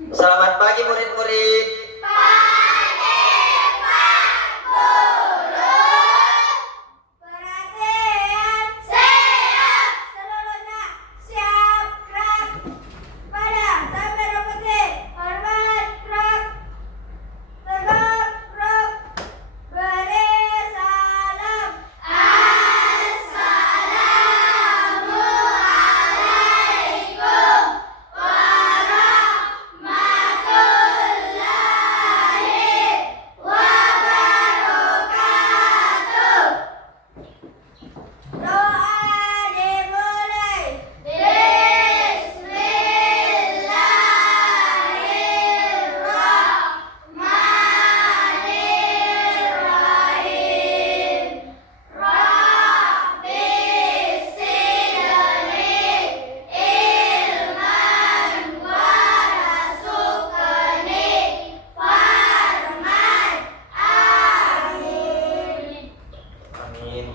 Selamat pagi murid-murid. Pagi Pak Guru. Perhatian, siap. Seluruhnya siap gerak. Pada sampai repeti. Hormat gerak. Tegak gerak. Beri salam. Assalamualaikum warahmatullahi wabarakatuh. Doa dimulai. Bismillahirrahmanirrahim. Rabbi zidni ilman warzuqni farman. Amin. Amin.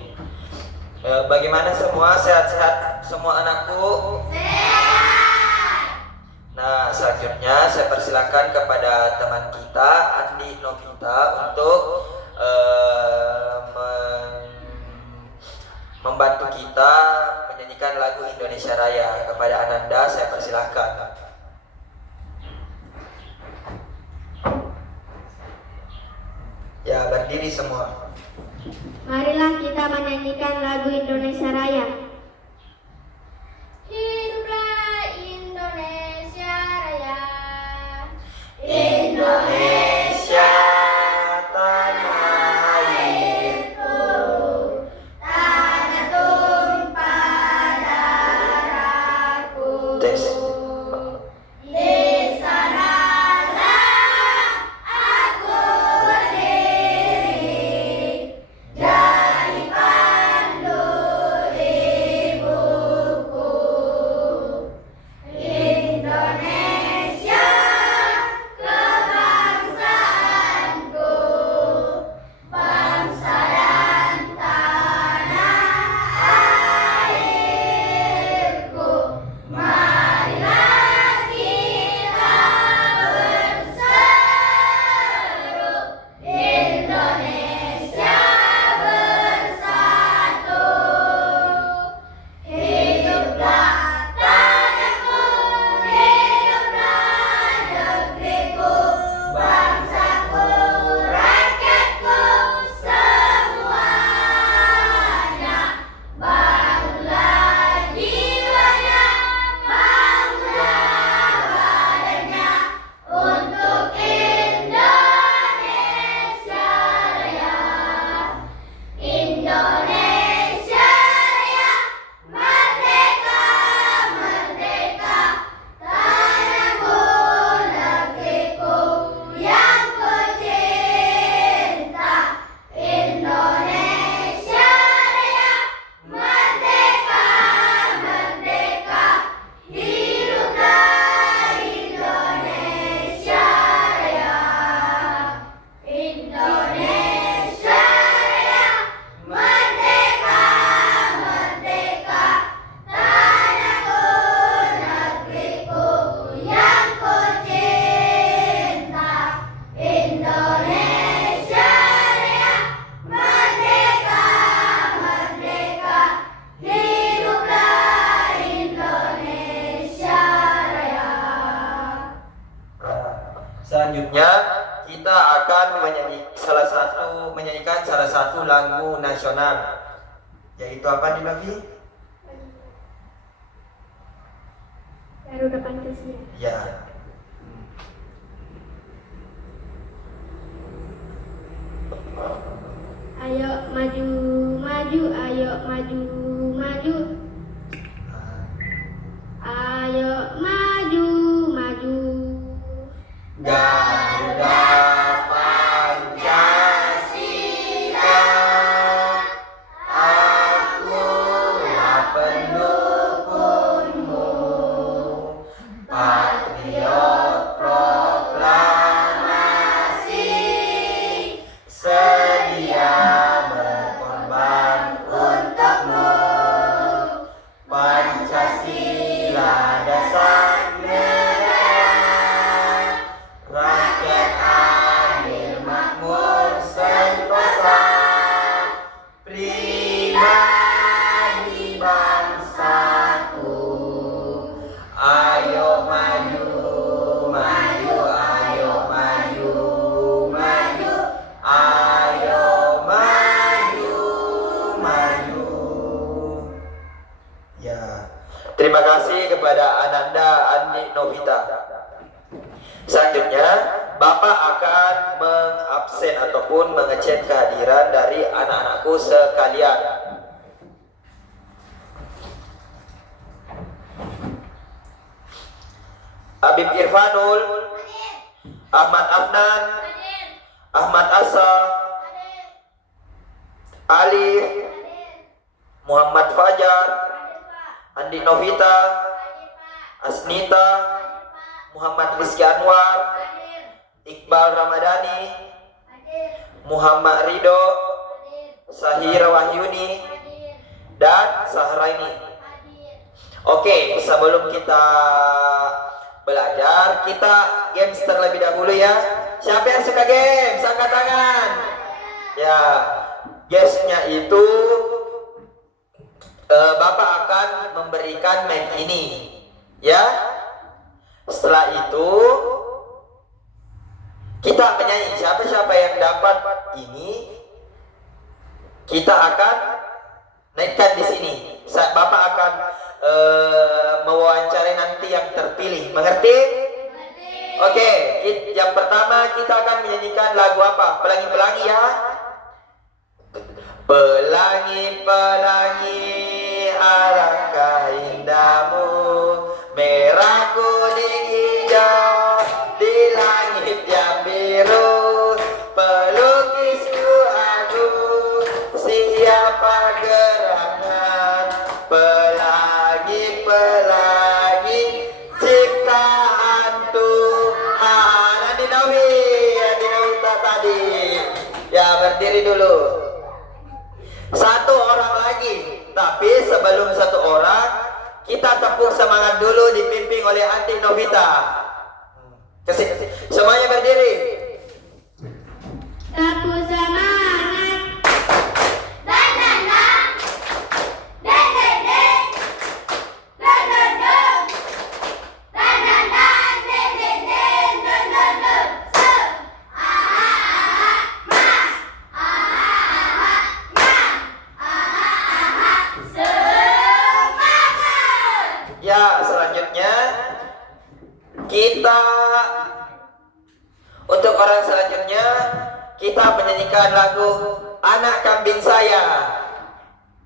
Bagaimana semua? Sehat-sehat semua anakku? Sehat. Nah, selanjutnya saya persilakan kepada teman kita Andi Novita untuk membantu kita menyanyikan lagu Indonesia Raya. Kepada Ananda saya persilakan. Ya, berdiri semua. Marilah kita menyanyikan lagu Indonesia Raya. Hiduplah Indonesia Raya. Indonesia tanah airku, Tanah tumpah darahku. tes. Di sanalah aku berdiri, jadi pandu ibuku. Indonesia kebangsaanku, bangsa dan tanah airku. Marilah kita berseru, Indonesia bersatu. Hiduplah tanahku, hiduplah negeriku, bangsaku, rakyatku semuanya. Bangunlah jiwanya, bangunlah badannya untuk Indonesia Raya. Indonesia Raya, merdeka, merdeka, tanahku, negeriku yang kucinta. Indonesia Raya, merdeka, merdeka, hiduplah Indonesia Raya. Indonesia Raya, merdeka, merdeka, tanahku, negeriku yang kucinta. Indonesia Raya, merdeka, merdeka, hiduplah Indonesia Raya. Selanjutnya kita akan menyanyikan salah satu lagu nasional, yaitu apa nih Novi? Garuda Pancasila. Ya. Ayo maju, maju, ayo maju, maju. Ayo maju, maju. Garuda Pancasila, akulah pendukungmu, patriot proklamasi, sedia berkorban untukmu. Novita. Selanjutnya, Bapak akan mengabsen ataupun mengecek kehadiran dari anak-anakku sekalian. Habib Irfanul, Ahmad Afnan, Ahmad Asa, Alif, Muhammad Fajar, Andi Novita, Asnita, Muhammad Rizky Anwar, Iqbal Ramadhani, Muhammad Ridho, Sahira Wahyuni, dan Sahraini. Oke, sebelum kita belajar, kita games terlebih dahulu ya. Siapa yang suka games? Angkat tangan. Ya, gamesnya itu Bapak akan memberikan mic ini, ya. Setelah itu kita penyanyi. Siapa-siapa yang dapat ini, kita akan naikkan di sini. Bapak akan mewawancarai nanti yang terpilih. Mengerti? Oke, yang pertama kita akan menyanyikan lagu apa? Pelangi-pelangi ya. Pelangi-pelangi alangkah indahmu, merah kuning hijau di langit yang biru, pelukisku aku siapa gerangan, pelangi-pelangi ciptaan Tuhan. Andi Novita tadi ya, berdiri dulu. Satu orang lagi, tapi sebelum satu orang kita tepuk semangat dulu dipimpin oleh Andi Novita. Kasih, semuanya berdiri. Tepuk semangat. Dan dan dan. Dan dan dan. Dan dan dan. Dan dan dan. Dan dan dan. Dan dan dan. Se. Aha aha. Ma. Aha aha. Ma. Aha aha. Semangat. Ya, selanjutnya kita untuk orang selanjutnya kita menyanyikan lagu Anak Kambing Saya.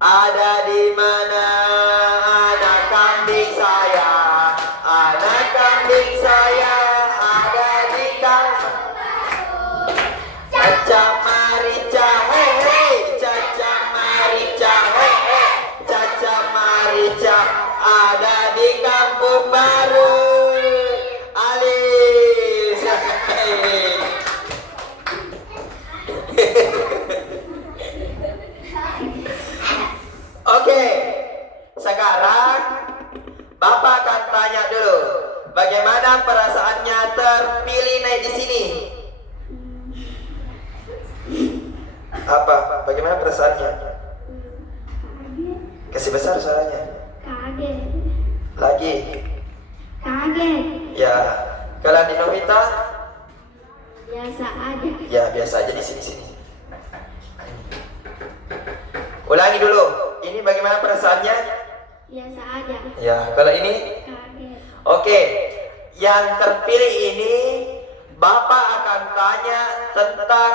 Ada di mana anak kambing saya? Anak kambing saya ada di kampung. Caca marica hei hei, caca marica hei hei, caca marica ada di kampung baru. Alis. Oke, sekarang Bapak akan tanya dulu, bagaimana perasaannya terpilih naik di sini? Apa? Bagaimana perasaannya? Kasih besar suaranya. Kaget. Lagi. Kaget. Ya, kalau di Novita? Biasa aja. Ya, biasa aja di sini-sini. Ulangi dulu. Ini bagaimana perasaannya? Biasa aja. Ya, kalau ini? Kaget. Oke. Yang terpilih ini Bapak akan tanya tentang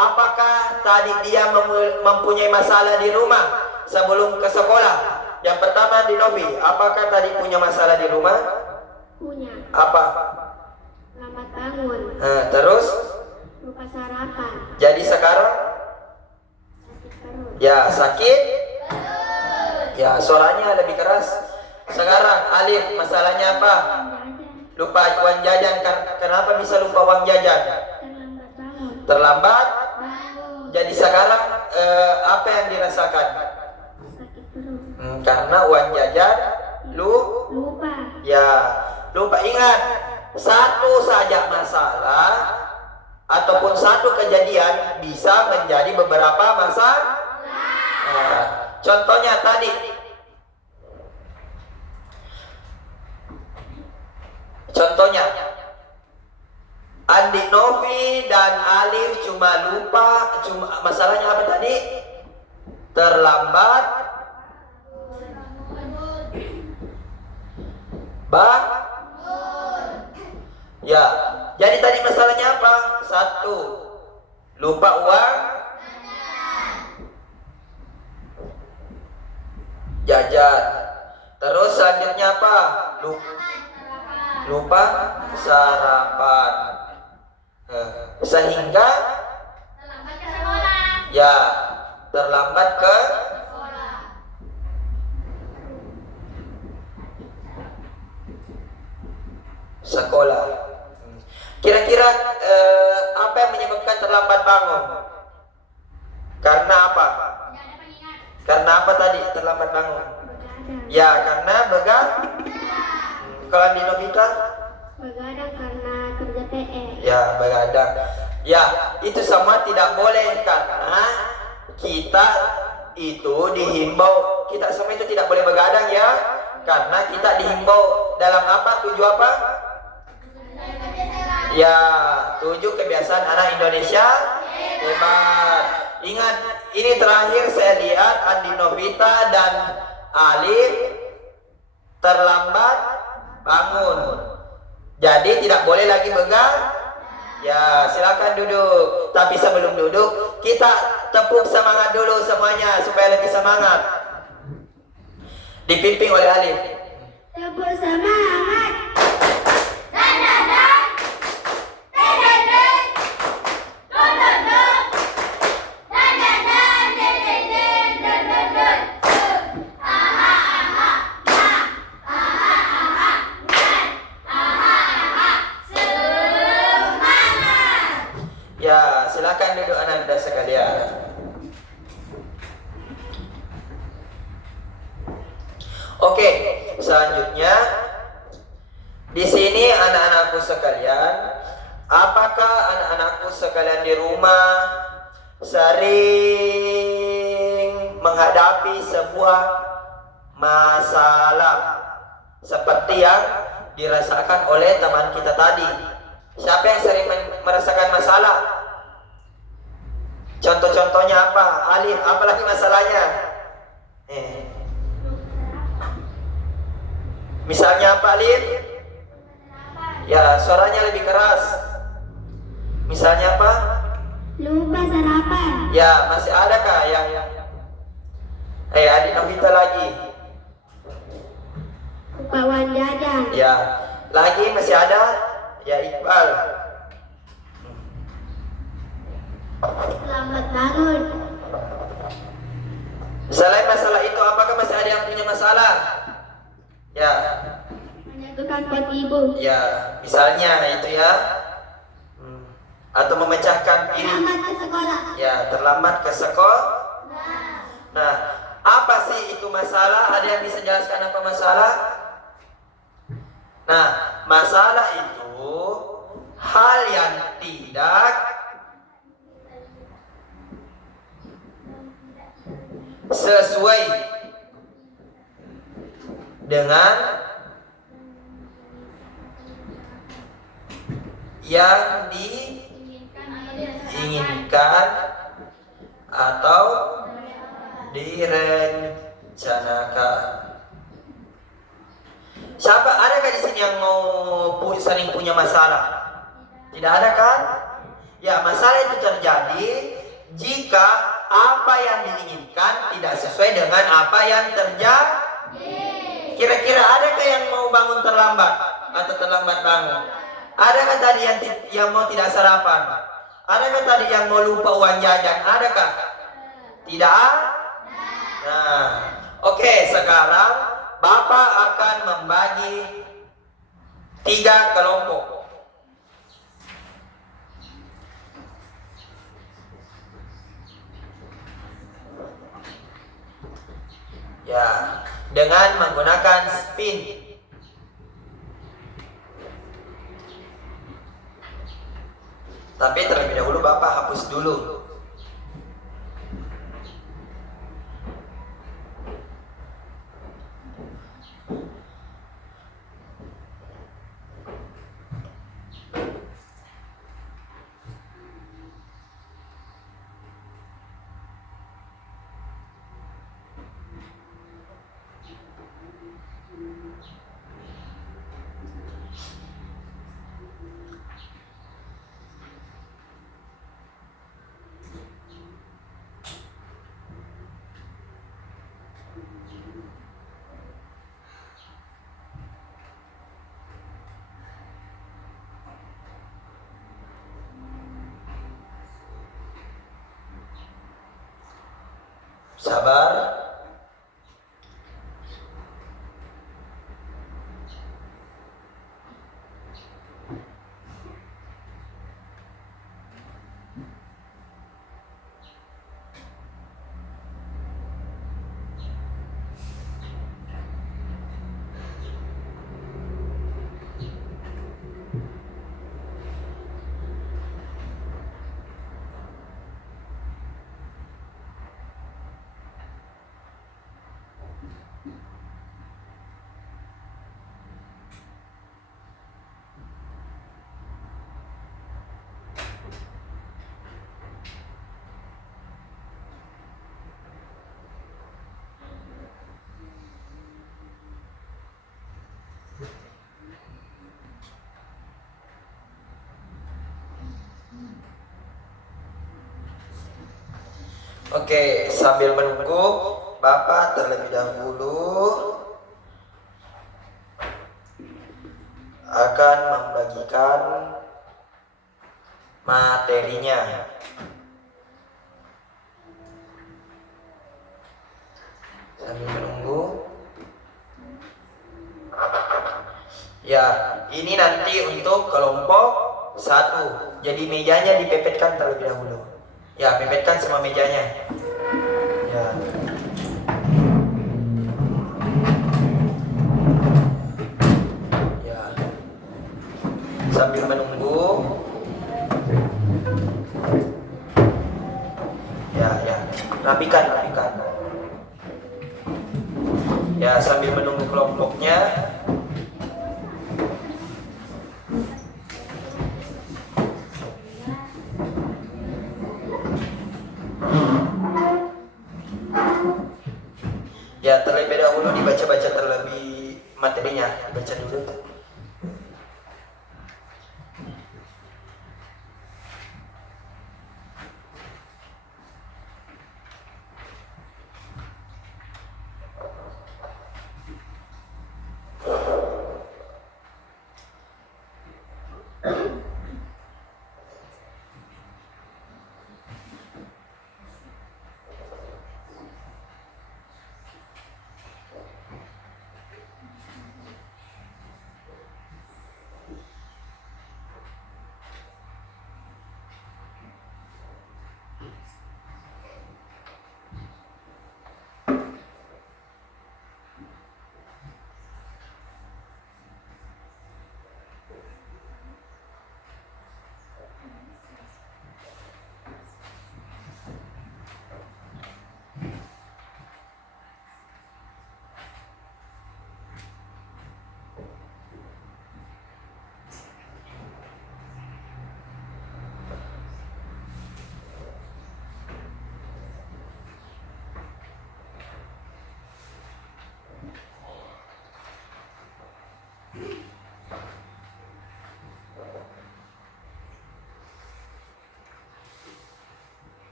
apakah tadi dia mempunyai masalah di rumah sebelum ke sekolah. Yang pertama di Novi, apakah tadi punya masalah di rumah? Punya. Apa? Lambat bangun. Terus? Lupa sarapan. Jadi sekarang? Sakit perut. Ya, sakit? Ya, suaranya lebih keras. Sekarang Alif, masalahnya apa? Jajan. Lupa uang jajan. Kenapa bisa lupa uang jajan? Terlambat bangun. Terlambat? Bangun. Jadi sekarang apa yang dirasakan? Sakit perut. Karena uang jajan Lupa. ya lupa. Ingat, satu saja masalah ataupun satu kejadian bisa menjadi beberapa masalah. Nah, contohnya tadi Andi Novi dan Alif cuma lupa, masalahnya apa tadi? Terlambat Ya, jadi tadi masalahnya apa? 1, lupa uang jajan. Terus selanjutnya apa? Lupa sarapan. Sehingga Terlambat ke sekolah. ya terlambat ke sekolah. Kira-kira apa yang menyebabkan terlambat bangun? Karena apa? Tidak ada pengingat. Karena apa tadi terlambat bangun? Begadang. Ya, karena kalau di Novita? Begadang karena kerja PR. Ya, begadang. Ya, itu semua tidak boleh karena kita itu dihimbau, kita semua itu tidak boleh begadang ya. Karena kita dihimbau dalam apa? 7 apa? Ya, 7 kebiasaan anak Indonesia hebat. Ingat, ini terakhir saya lihat Andi Novita dan Alif terlambat bangun. Jadi tidak boleh lagi begadang. Ya, silakan duduk. Tapi sebelum duduk, kita tepuk semangat dulu semuanya supaya lebih semangat. Dipimpin oleh Alif. Tepuk semangat. Dan dan dan. Den den den. Don don don. Dan dan dan. Den den den. Don don don. Aha aha. Nah. Aha aha. Dan. Aha aha. Semangat. Ya, silakan duduk anak-anak sekalian. Oke, selanjutnya di sini anak-anakku sekalian, apakah anak-anakku sekalian di rumah sering menghadapi sebuah masalah seperti yang dirasakan oleh teman kita tadi? Siapa yang sering merasakan masalah? Contoh-contohnya apa? Alif, apalagi masalahnya? Misalnya apa, Alif? Ya, suaranya lebih keras. Misalnya apa? Lupa sarapan. Ya, masih ada kah yang adik Novita lagi? Lupa uang jajan. Ya, lagi masih ada? Ya, Iqbal. Lambat bangun. Selain masalah itu, apakah masih ada yang punya masalah? Ya, Menjatuhkan pot ibu. ya, misalnya itu ya. Atau memecahkan piring. Terlambat ke sekolah. Ya, terlambat ke sekolah. Nah, apa sih itu masalah? Ada yang bisa jelaskan apa masalah? Nah, masalah itu hal yang tidak sesuai dengan yang diinginkan atau direncanakan. Siapa adakah di sini yang mau sering punya masalah? Tidak ada kan? Ya, masalah itu terjadi jika apa yang diinginkan tidak sesuai dengan apa yang terjadi. Kira-kira adakah yang mau bangun terlambat atau terlambat bangun? Adakah tadi yang mau tidak sarapan? Adakah tadi yang mau lupa uang jajan? Adakah? Tidak? Nah, oke, sekarang Bapak akan membagi 3 kelompok. Ya, dengan menggunakan spin. Tapi terlebih dahulu Bapak hapus dulu. Sabar. Oke, sambil menunggu, Bapak terlebih dahulu akan membagikan materinya. Sambil menunggu. Ya, ini nanti untuk kelompok 1. Jadi mejanya dipepetkan terlebih dahulu. Ya, pepetkan semua mejanya. Ya. Ya. Sambil menunggu. Ya. Rapikan. Ya, sambil menunggu kelompoknya. Ya, terlebih dahulu dibaca-baca terlebih materinya, baca dulu.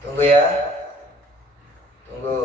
Tunggu ya. Tunggu.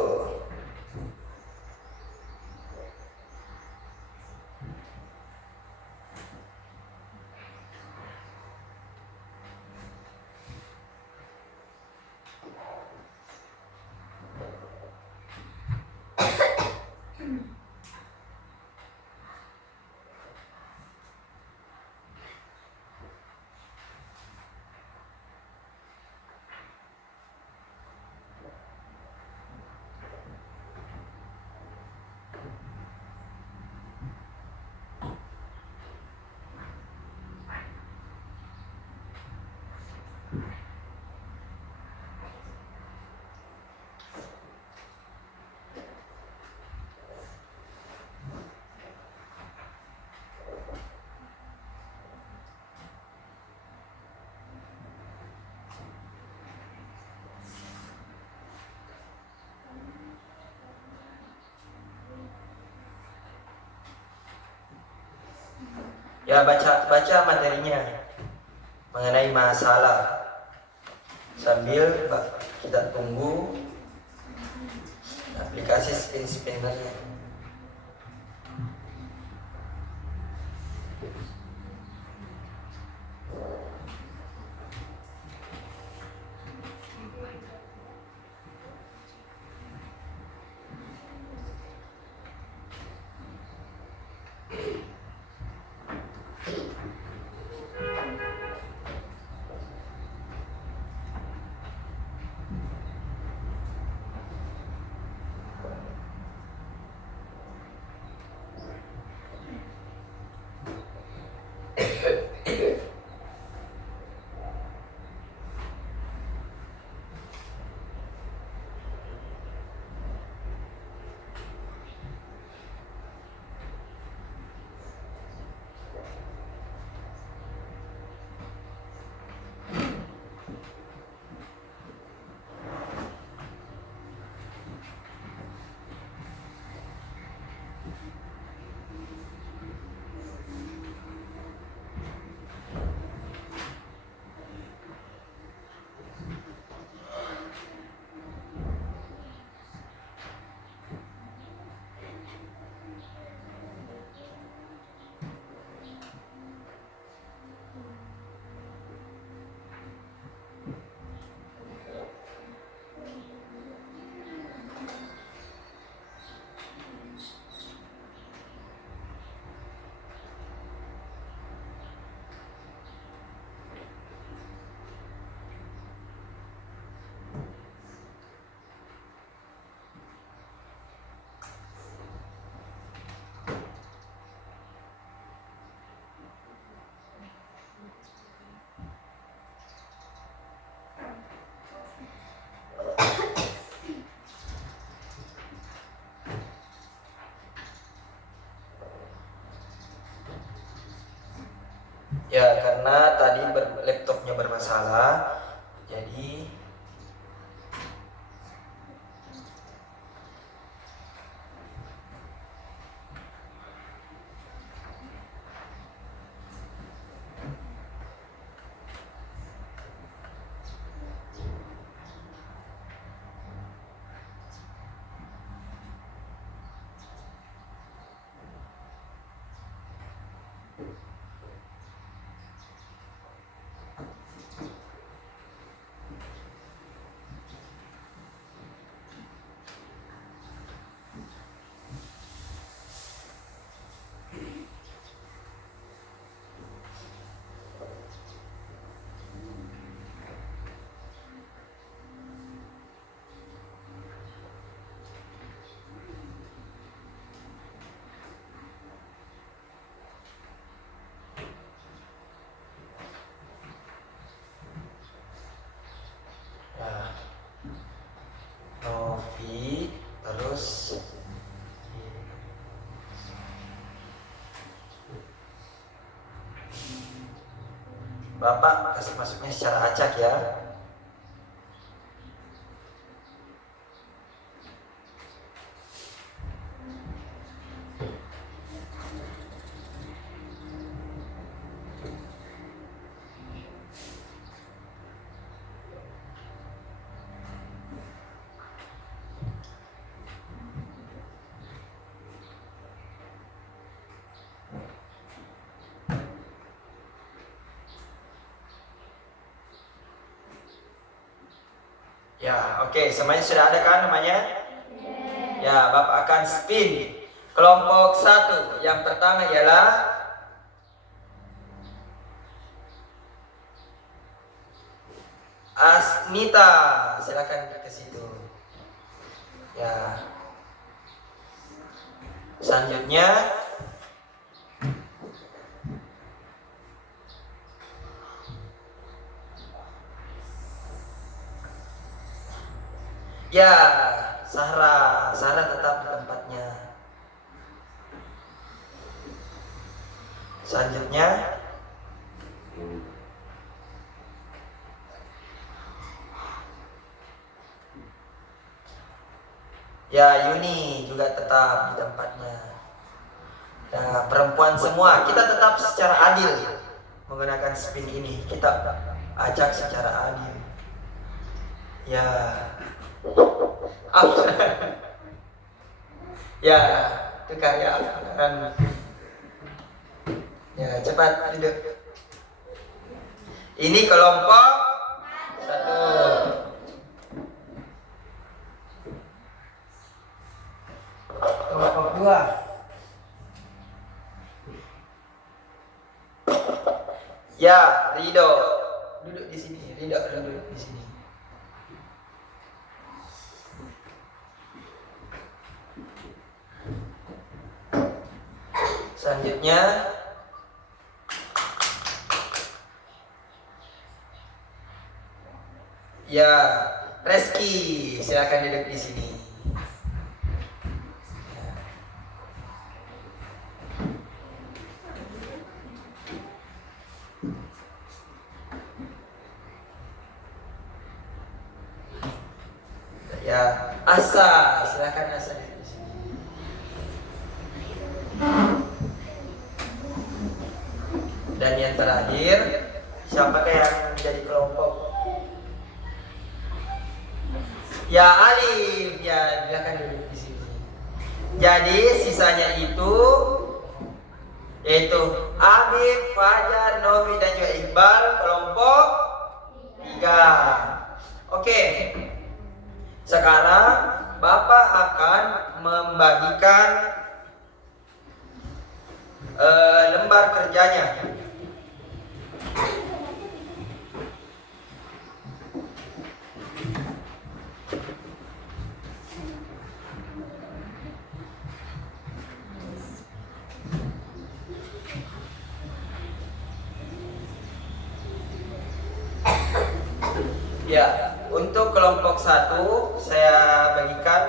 Ya, baca materinya mengenai masalah sambil kita tunggu aplikasi spinnernya. Ya, karena tadi laptopnya bermasalah, jadi ya, Novi terus Bapak kasih masuknya secara acak ya. Ya, oke, semuanya sudah ada kan namanya? Ya, Bapak akan spin. Kelompok 1, yang pertama ialah Asmita. Silakan ke situ. Ya. Selanjutnya ya, Sahra. Sahra tetap di tempatnya. Selanjutnya ya, Yuni juga tetap di tempatnya. Ya, perempuan semua, kita tetap secara adil menggunakan spin ini. Kita ajak secara adil. Ya. Ya, tukar ya. Ya, cepat duduk. Ini kelompok 1. Kelompok 2. Ya, Rido. Duduk di sini. Rido duduk di sini. Selanjutnya ya, Reski, silakan duduk di sini. Ya, Asa, silakan Asa duduk di sini. Dan yang terakhir, siapakah yang menjadi kelompok? Ya, Alif, ya silakan duduk di sini. Jadi sisanya itu yaitu Abid, Fajar, Novi dan juga Iqbal, kelompok 3. Oke. Sekarang Bapak akan membagikan lembar kerjanya. Ya, untuk kelompok 1 saya bagikan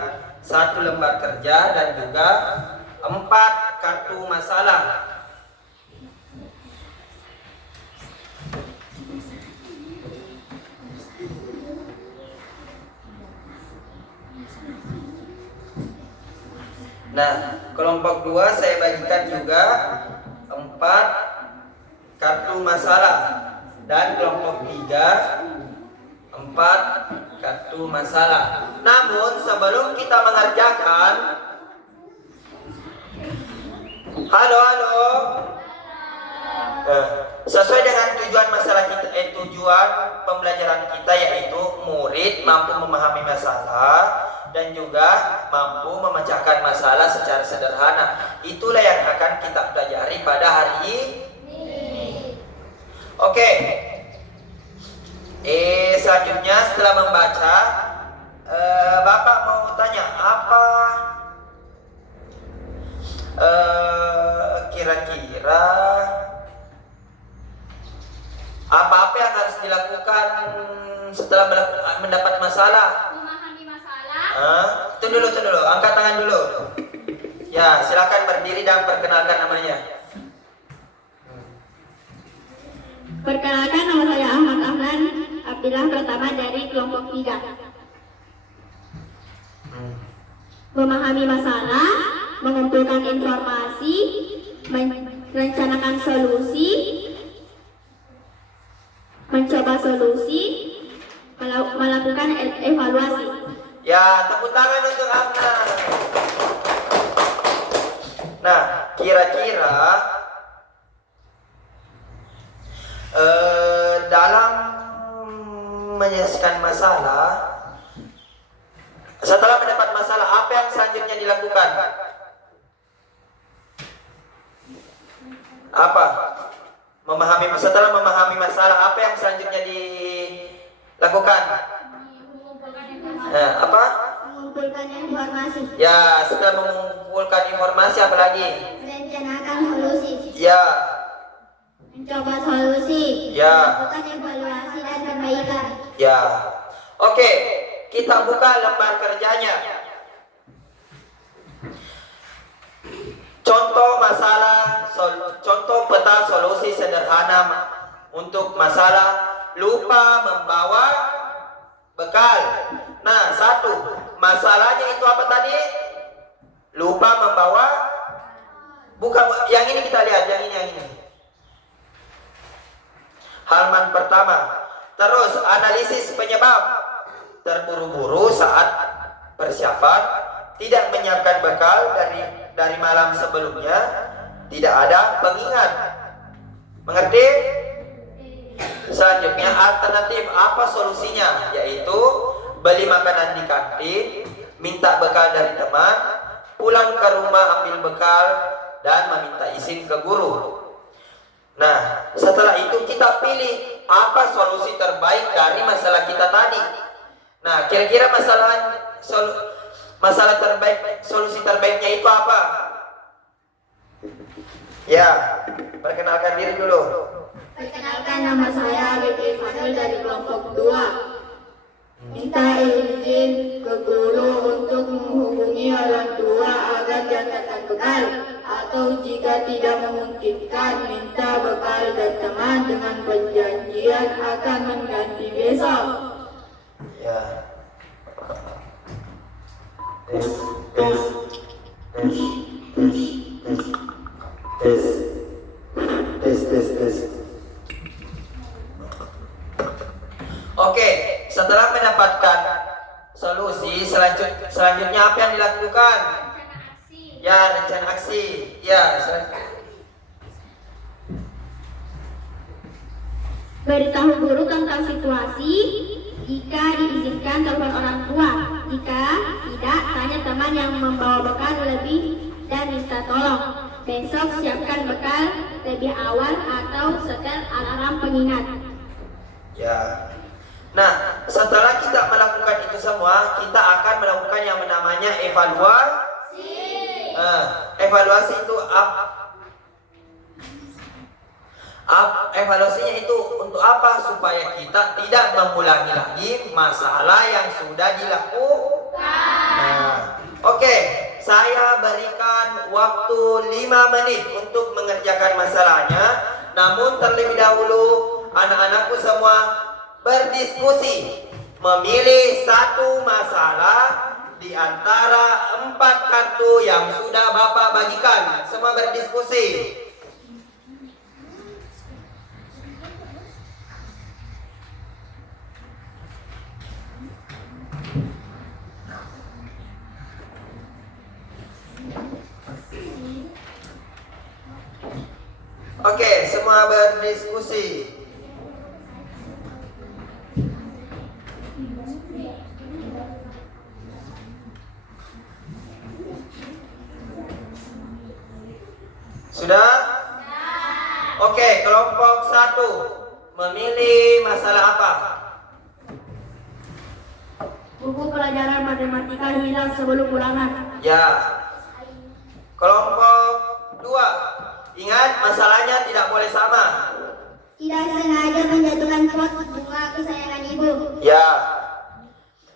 1 lembar kerja dan juga 4 kartu masalah. Nah, kelompok 2 saya bagikan juga 4 kartu masalah. Dan kelompok 3 4 kartu masalah. Namun sebelum kita mengerjakan, halo. Sesuai dengan tujuan masalah kita, tujuan pembelajaran kita, yaitu murid mampu memahami masalah dan juga mampu memecahkan masalah secara sederhana. Itulah yang akan kita pelajari pada hari ini. Oke. Selanjutnya setelah membaca, Bapak mau tanya apa kira-kira apa yang harus dilakukan setelah mendapat masalah? Memahami masalah. Tunggu dulu, angkat tangan dulu. Ya, silakan berdiri dan perkenalkan namanya. Perkenalkan, nama saya Ahmad Ahlan Abdillah Pratama dari kelompok 3. Memahami masalah, mengumpulkan informasi, merencanakan solusi, mencoba solusi, melakukan evaluasi. Ya, tepuk tangan untuk Anda. Nah, kira-kira dalam menyelesaikan masalah, setelah mendapat masalah, apa yang selanjutnya dilakukan? Apa? Setelah memahami masalah, apa yang selanjutnya dilakukan? Apa? Mengumpulkan informasi. Ya, setelah mengumpulkan informasi, apa lagi? Merencanakan solusi. Ya. Mencoba solusi. Ya. Melakukan evaluasi dan perbaikan. Ya. Oke, kita buka lembar kerjanya. Contoh peta solusi sederhana untuk masalah lupa membawa bekal. Nah, 1, masalahnya itu apa tadi? Lupa membawa. Bukan, yang ini kita lihat, yang ini. Halaman pertama. Terus analisis penyebab. Terburu-buru saat persiapan, tidak menyiapkan bekal dari malam sebelumnya, tidak ada pengingat. Mengerti? Selanjutnya, alternatif apa solusinya? Yaitu beli makanan di kantin, minta bekal dari teman, pulang ke rumah ambil bekal, dan meminta izin ke guru. Nah, setelah itu kita pilih apa solusi terbaik dari masalah kita tadi. Nah, kira-kira solusi terbaiknya itu apa? Ya, perkenalkan diri dulu. Perkenalkan, nama saya Rifki Fadil dari kelompok 2. Minta izin ke guru untuk menghubungi orang tua agar datangkan bekal, atau jika tidak memungkinkan, minta bekal dari teman dengan perjanjian akan mengganti besok. Ya. Tes. Oke, setelah mendapatkan solusi, selanjutnya apa yang dilakukan? Ya, rencana aksi. Ya, Beritahu guru tentang situasi. Jika diizinkan, telepon orang tua. Jika tidak, tanya teman yang membawa bekal lebih dan minta tolong. Besok siapkan bekal lebih awal atau setel alarm pengingat. Ya. Nah, setelah kita melakukan itu semua, kita akan melakukan yang namanya evaluasi. Evaluasi itu evaluasinya itu untuk apa? Supaya kita tidak mengulangi lagi masalah yang sudah dilakukan. Nah, oke, saya berikan waktu 5 menit untuk mengerjakan masalahnya. Namun terlebih dahulu, anak-anakku semua berdiskusi memilih satu masalah di antara 4 kartu satu yang sudah Bapak bagikan. Semua berdiskusi. Oke, semua berdiskusi. Sudah? Oke, kelompok 1 memilih masalah apa? Buku pelajaran matematika hilang sebelum ulangan. Ya. Kelompok 2, ingat masalahnya tidak boleh sama. Tidak sengaja menjatuhkan pot bunga kesayangan ibu. Ya.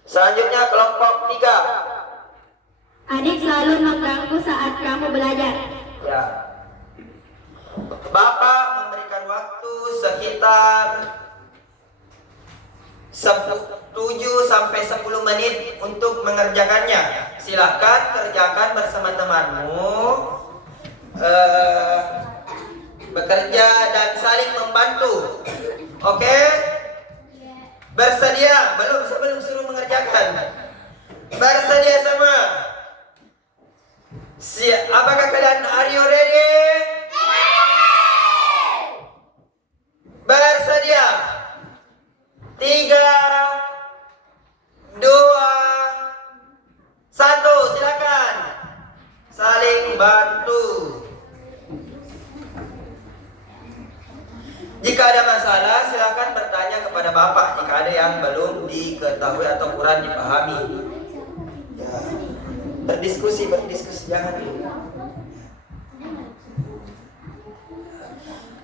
Selanjutnya kelompok 3. Adik selalu mengganggu saat kamu belajar. Ya. Bapak memberikan waktu sekitar 7 sampai 10 menit untuk mengerjakannya. Silakan kerjakan bersama temanmu. Bekerja dan saling membantu. Oke? Bersedia? Belum, sebelum suruh mengerjakan. Bersedia semua? Apakah kalian are you ready? Bersedia? 3, 2, 1, silakan. Saling bantu. Jika ada masalah, silakan bertanya kepada Bapak jika ada yang belum diketahui atau kurang dipahami. Ya. Berdiskusi, jangan.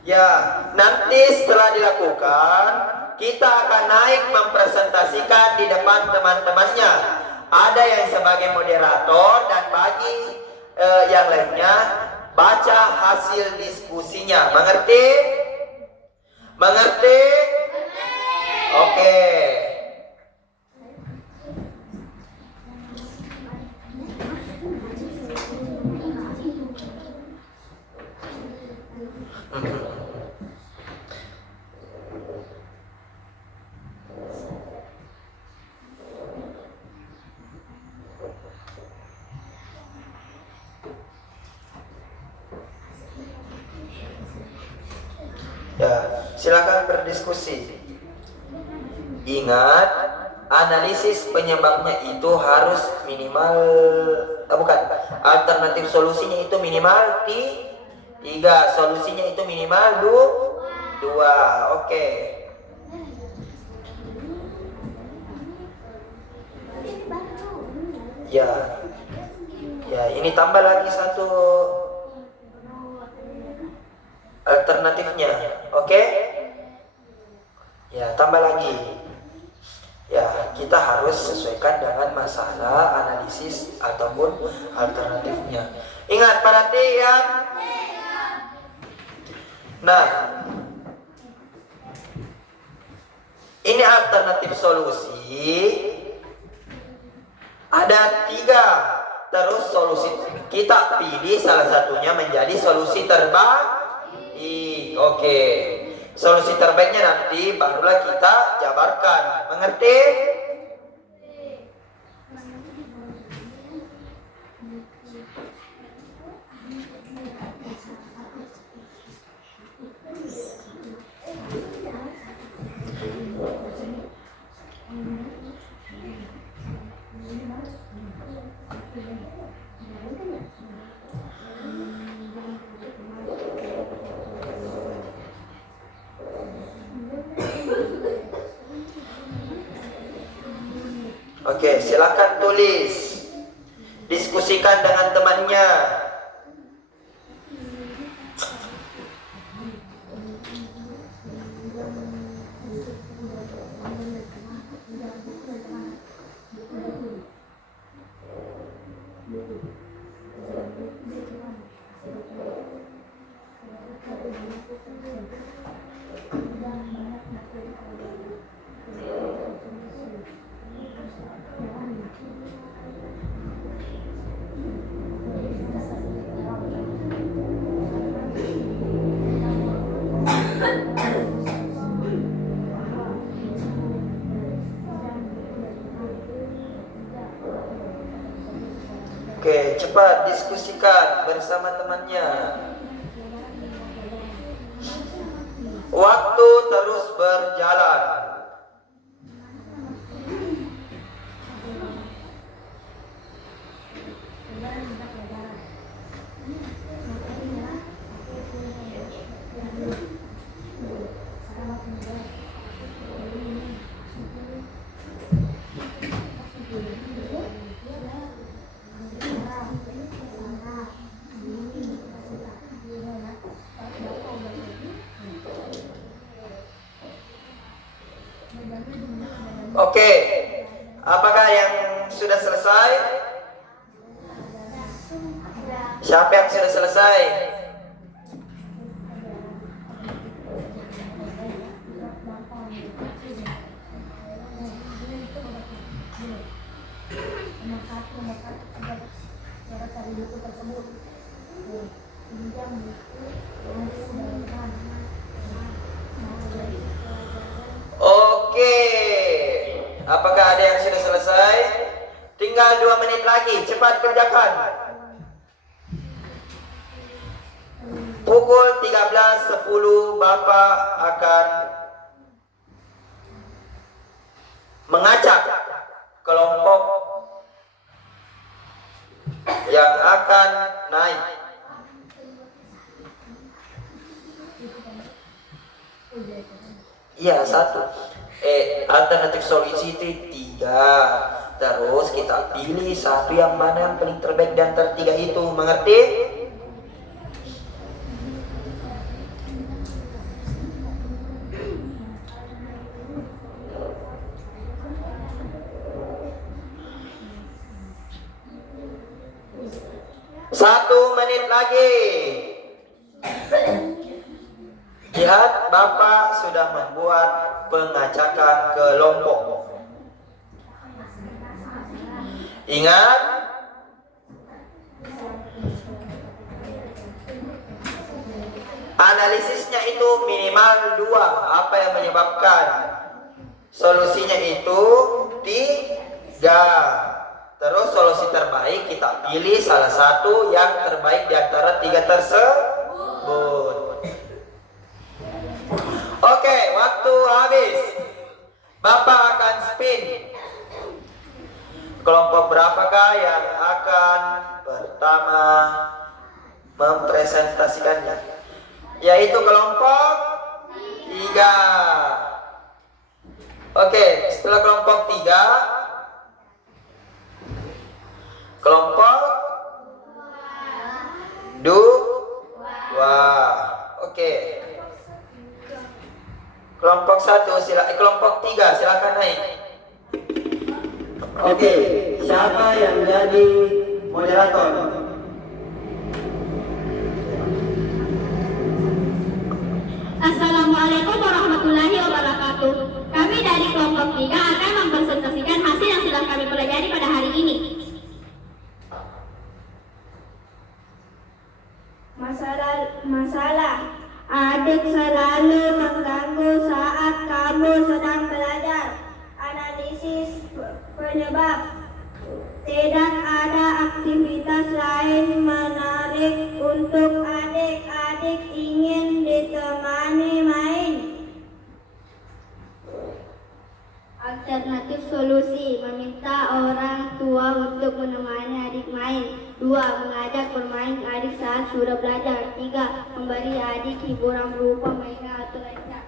Ya, nanti setelah dilakukan, kita akan naik mempresentasikan di depan teman-temannya. Ada yang sebagai moderator dan bagi yang lainnya baca hasil diskusinya. Mengerti? Mengerti? Oke. Ya, silakan berdiskusi. Ingat, analisis penyebabnya itu harus minimal, alternatif solusinya itu minimal 3, solusinya itu minimal 2. Oke. Ya, ini tambah lagi 1 alternatifnya. Oke? Ya, tambah lagi. Ya, kita harus sesuaikan dengan masalah, analisis ataupun alternatifnya. Ingat, perhatian. Nah, ini alternatif solusi. Ada 3. Terus solusi kita pilih salah satunya menjadi solusi terbaik. Oke. Solusi terbaiknya nanti barulah kita jabarkan. Mengerti? Oke, silakan tulis. Diskusikan dengan temannya. Oke, cepat diskusikan bersama temannya. Waktu terus berjalan. Oke, apakah yang sudah selesai? Siapa yang sudah selesai? Oke, apakah ada yang sudah selesai? Tinggal 2 menit lagi, cepat kerjakan. Pukul 13.10 Bapak akan mengajak kelompok yang akan naik. Iya, 1. Alternatif solusi itu 3. Terus kita pilih satu yang mana yang paling terbaik dan tertiga itu. Mengerti? Satu menit lagi. Lihat, Bapak sudah membuat pengajakan kelompok. Ingat, analisisnya itu minimal 2. Apa yang menyebabkan? Solusinya itu 3. Terus solusi terbaik kita pilih salah satu yang terbaik di antara 3 tersebut. Oke, waktu habis. Bapak akan spin. Kelompok berapakah yang akan pertama mempresentasikannya? Yaitu kelompok 3. Oke, setelah kelompok 3, kelompok 2. Oke. Kelompok 1, kelompok 3 silakan naik. Oke, siapa yang jadi moderator? Assalamualaikum warahmatullahi wabarakatuh. Kami dari kelompok 3 akan mempresentasikan hasil yang sudah kami pelajari pada hari ini. Masalah adik selalu mengganggu saat kamu sedang belajar. Analisis penyebab. Tidak ada aktivitas lain menarik untuk adik-adik ingin ditemani main. Alternatif solusi, meminta orang tua untuk menemani adik main. 2. Mengajak bermain adik saat sudah belajar. 3. Memberi adik hiburan berupa mainan atau lainnya.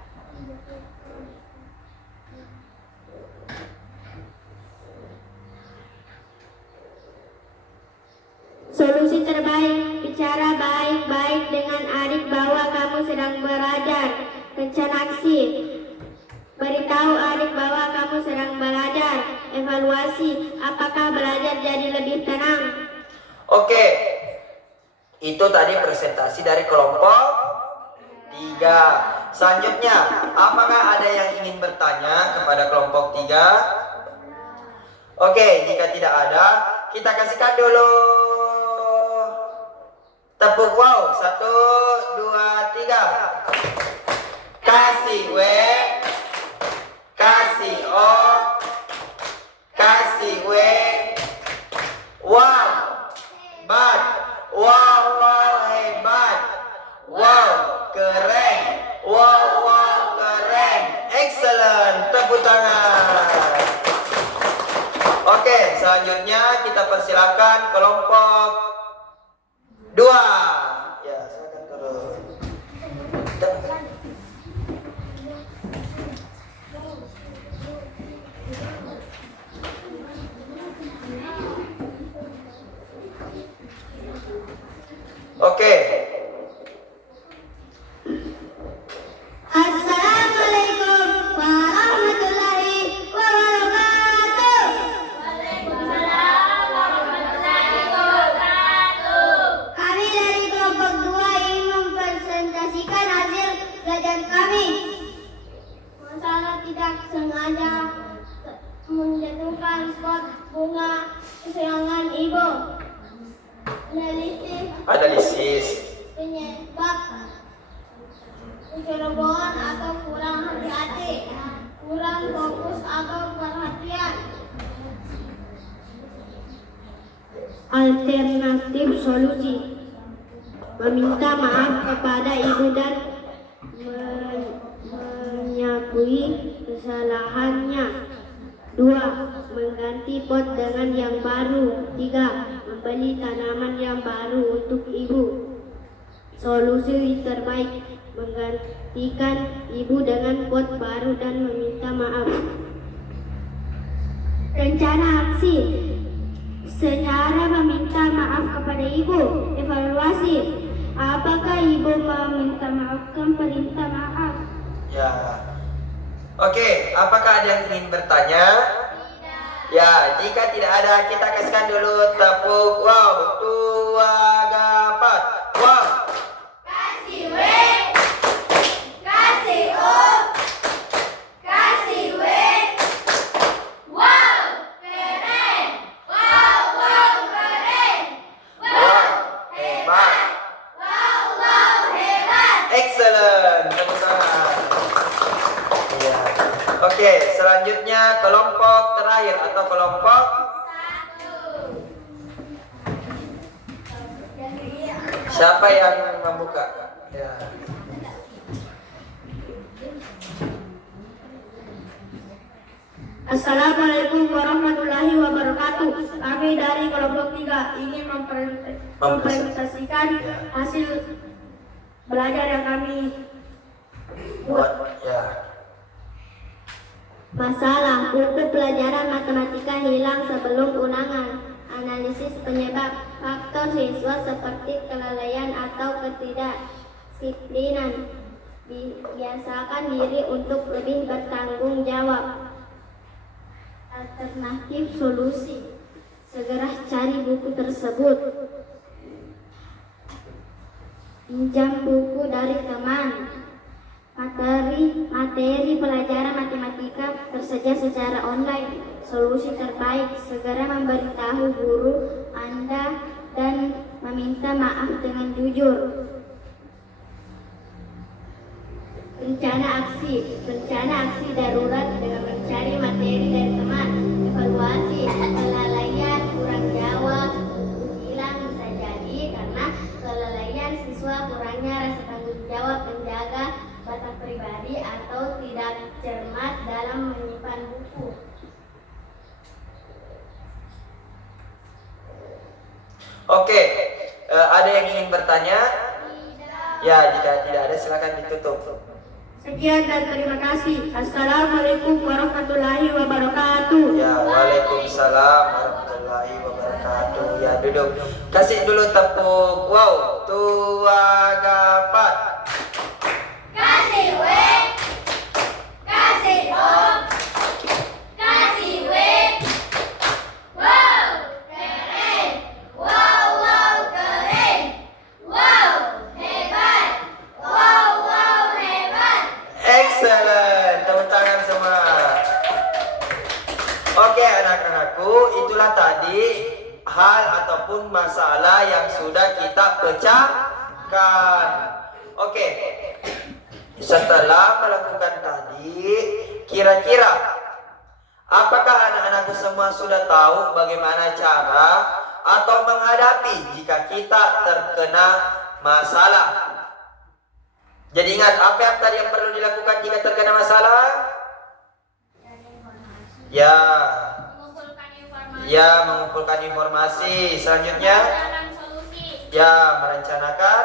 Solusi terbaik, bicara baik-baik dengan adik bahwa kamu sedang belajar. Rencana aksi, beritahu adik bahwa kamu sedang belajar. Evaluasi, apakah belajar jadi lebih tenang? Oke, itu tadi presentasi dari kelompok 3. Selanjutnya, apakah ada yang ingin bertanya kepada kelompok 3? Oke, jika tidak ada, kita kasihkan dulu tepuk wow. 1, 2, 3. Kasih W, kasih O, kasih W. Wow. kelompok 2. Ya, silakan turun. Oke. Assalamualaikum warahmatullahi wabarakatuh. Waalaikumsalam warahmatullahi wabarakatuh. Kami dari kelompok 2 ingin mempresentasikan hasil belajar kami. Masalah tidak sengaja menjatuhkan spot bunga kesayangan ibu. Analisis. Penyebab kecerobohan atau kurang hati-hati, kurang fokus atau perhatian. Alternatif solusi: meminta maaf kepada ibu dan mengakui kesalahannya. 2. Mengganti pot dengan yang baru. 3. Membeli tanaman yang baru untuk ibu. Solusi terbaik: menggantikan ibu dengan pot baru dan meminta maaf. Rencana aksi: secara meminta maaf kepada ibu. Evaluasi: apakah ibu meminta maaf dan perintah maaf? Ya. Oke, apakah ada yang ingin bertanya? Tidak. Ya, jika tidak ada, kita kasihkan dulu tepuk wow, 2, 3, 4. Wow. Kasih W, kasih O, kasih W. Wow, keren. Wow, wow, keren. Wow, hebat. Wow, wow, hebat. Excellent. Tepuk tangan. Ya. Oke, selanjutnya kelompok terakhir atau kelompok 1. siapa yang membuka? Ya. Assalamualaikum warahmatullahi wabarakatuh. Kami dari kelompok 3 ingin mempresentasikan hasil belajar yang kami buat. Ya. Masalah: buku pelajaran matematika hilang sebelum ulangan. Analisis penyebab: faktor siswa seperti kelalaian atau ketidakdisiplinan. Biasakan diri untuk lebih bertanggung jawab. Alternatif solusi: segera cari buku tersebut. Pinjam buku dari teman. Materi pelajaran matematika tersedia secara online. Solusi terbaik: segera memberitahu guru Anda dan meminta maaf dengan jujur. Rencana aksi darurat dengan mencari materi dari teman. Evaluasi: kelalaian, kurang jawab, hilang bisa jadi karena kelalaian siswa, kurangnya rasa tanggung jawab menjaga batas pribadi, atau tidak cermat dalam menyimpan buku. Oke, ada yang ingin bertanya? Ya, jika tidak ada silakan ditutup. Sekian dan terima kasih. Assalamualaikum warahmatullahi wabarakatuh. Ya, waalaikumsalam warahmatullahi wabarakatuh. Ya, duduk. Kasih dulu tepuk wow, 2, 3, 4. Kasih W, kasih O, kasih W. Wow, keren. Wow, wow, keren. Wow, hebat. Wow, wow, hebat. Excellent. Tepuk tangan semua. Oke, anak-anakku, itulah tadi hal ataupun masalah yang sudah kita pecahkan. Oke. Setelah melakukan tadi, kira-kira apakah anak-anakku semua sudah tahu bagaimana cara atau menghadapi jika kita terkena masalah? Jadi ingat, apa yang tadi yang perlu dilakukan jika terkena masalah? Ya. Mengumpulkan informasi Ya, mengumpulkan informasi. Selanjutnya, Mencari solusi. ya, merencanakan.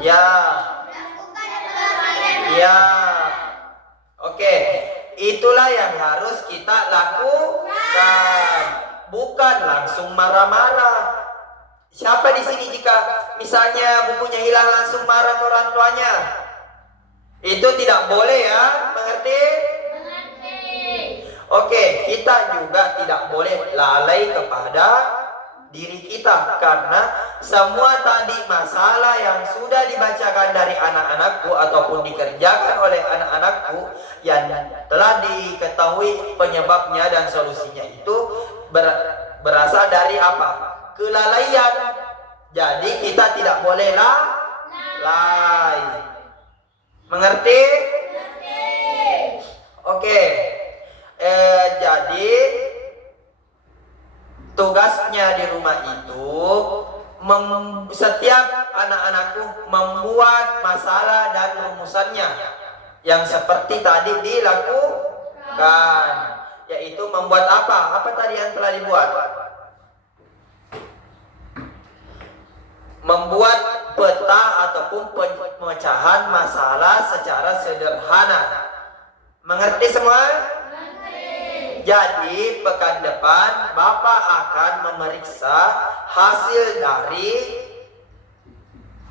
Ya, Melakukan evaluasi. ya. Oke, itulah yang harus kita lakukan. Bukan langsung marah-marah. Siapa di sini jika misalnya bukunya hilang langsung marah ke orang tuanya? Itu tidak boleh ya, mengerti? Mengerti. Oke, kita juga tidak boleh lalai kepada diri kita, karena semua tadi masalah yang sudah dibacakan dari anak-anakku ataupun dikerjakan oleh anak-anakku yang telah diketahui penyebabnya dan solusinya itu berasal dari apa? Kelalaian. Jadi kita tidak boleh lalai. Mengerti? Oke. Jadi tugasnya di rumah itu setiap anak-anakku membuat masalah dan rumusannya yang seperti tadi dilakukan, yaitu membuat apa? Apa tadi yang telah dibuat? Membuat peta ataupun pemecahan masalah secara sederhana. Mengerti semua? Jadi pekan depan Bapak akan memeriksa hasil dari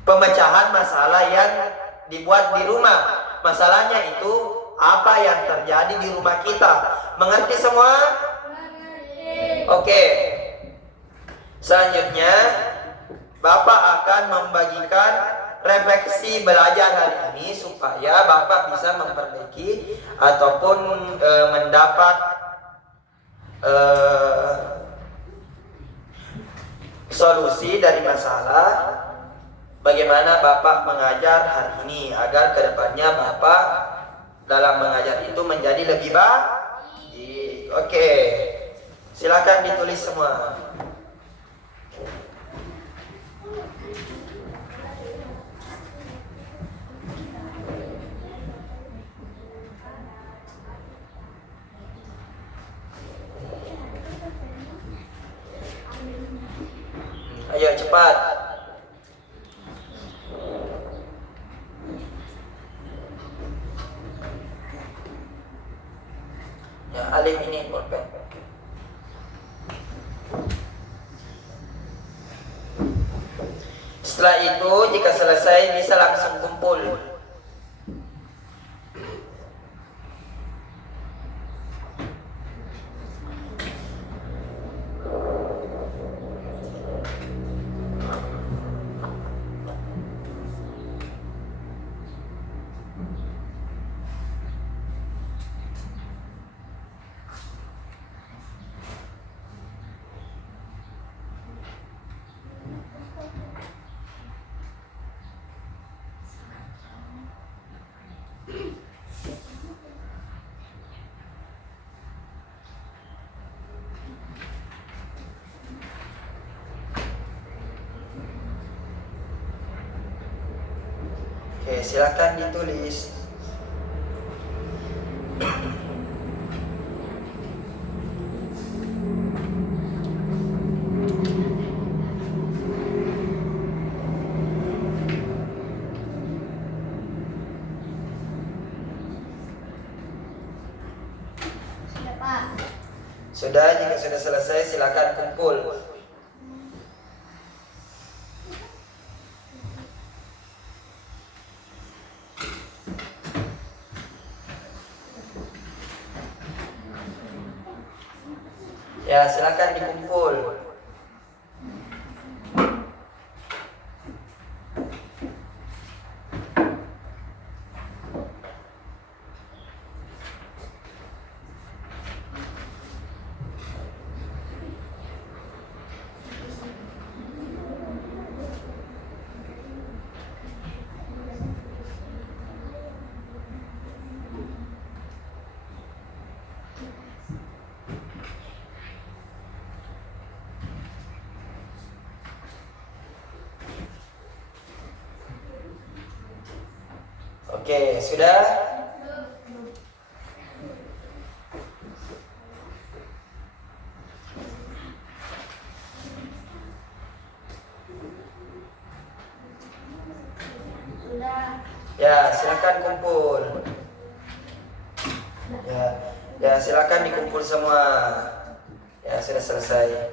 pemecahan masalah yang dibuat di rumah. Masalahnya itu apa yang terjadi di rumah kita. Mengerti semua? Oke. Selanjutnya Bapak akan membagikan refleksi belajar hari ini supaya Bapak bisa memperbaiki ataupun mendapat solusi dari masalah bagaimana Bapak mengajar hari ini agar kedepannya Bapak dalam mengajar itu menjadi lebih baik. Oke, silakan ditulis semua. Ayo cepat. Ya, Alim ini pulpen. Setelah itu jika selesai bisa langsung kumpul. Oke, silakan ditulis. Sudah, jika sudah selesai silakan kumpul. Ya, silakan dikumpul. Oke, sudah? Ya, silakan kumpul. Ya, silakan dikumpul semua. Ya, sudah selesai.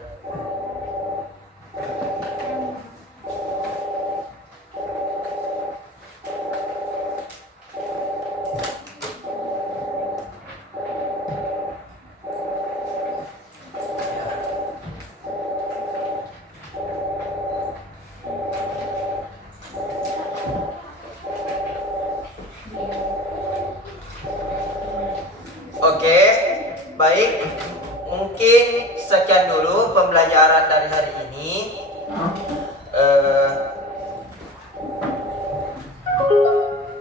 Oke, baik. Mungkin sekian dulu pembelajaran dari hari ini.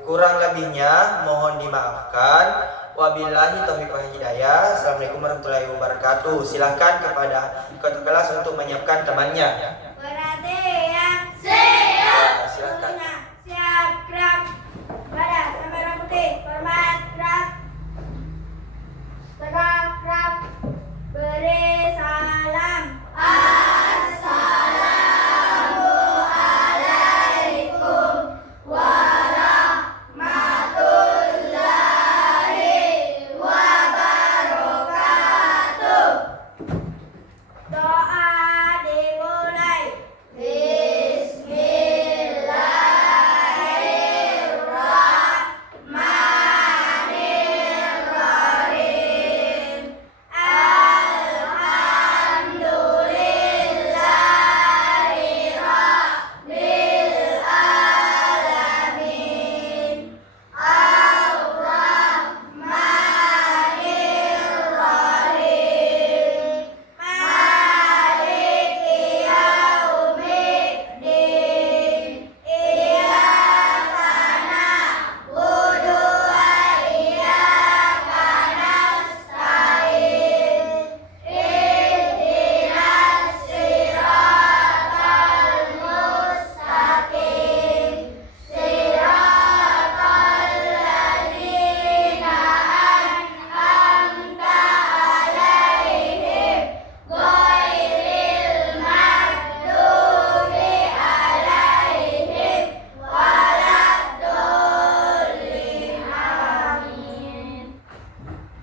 Kurang lebihnya mohon dimaafkan. Wabillahi taufiq wal hidayah. Assalamualaikum warahmatullahi wabarakatuh. Silakan kepada ketua kelas untuk menyiapkan temannya.